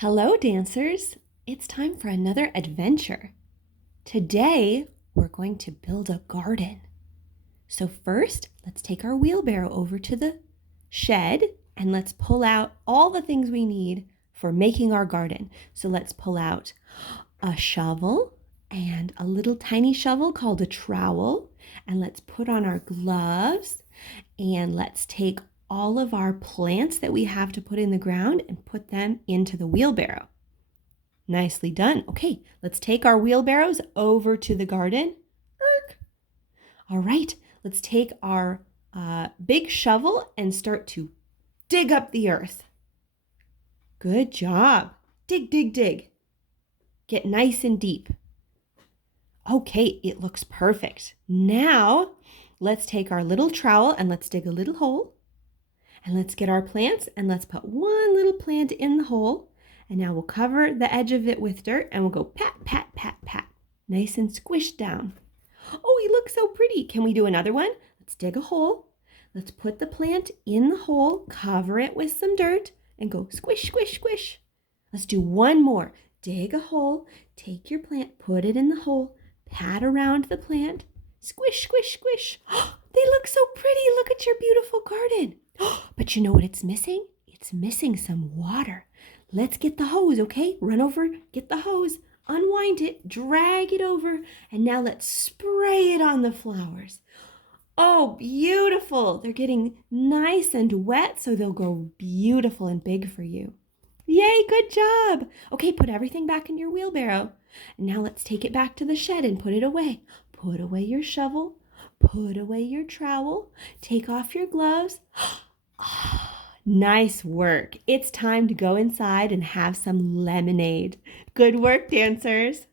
Hello, dancers! It's time for another adventure. Today, we're going to build a garden. So first, let's take our wheelbarrow over to the shed and let's pull out all the things we need for making our garden. So let's pull out a shovel and a little tiny shovel called a trowel. And let's put on our gloves and let's take all of our plants that we have to put in the ground and put them into the wheelbarrow. Nicely done. Okay, let's take our wheelbarrows over to the garden. All right, let's take our big shovel and start to dig up the earth. Good job. Dig, dig, dig. Get nice and deep. Okay, it looks perfect. Now, let's take our little trowel and let's dig a little hole. And let's get our plants and let's put one little plant in the hole. And now we'll cover the edge of it with dirt and we'll go pat, pat, pat, pat. Nice and squished down. Oh, he looks so pretty. Can we do another one? Let's dig a hole. Let's put the plant in the hole, cover it with some dirt, and go squish, squish, squish. Let's do one more. Dig a hole, take your plant, put it in the hole, pat around the plant, squish, squish, squish. They look so pretty. Look at your beautiful garden. But you know what it's missing? It's missing some water. Let's get the hose, okay? Run over, get the hose, unwind it, drag it over, and now let's spray it on the flowers. Oh, beautiful. They're getting nice and wet, so they'll grow beautiful and big for you. Yay, good job. Okay, put everything back in your wheelbarrow. And now let's take it back to the shed and put it away. Put away your shovel. Put away your trowel. Take off your gloves. Nice work. It's time to go inside and have some lemonade. Good work, dancers.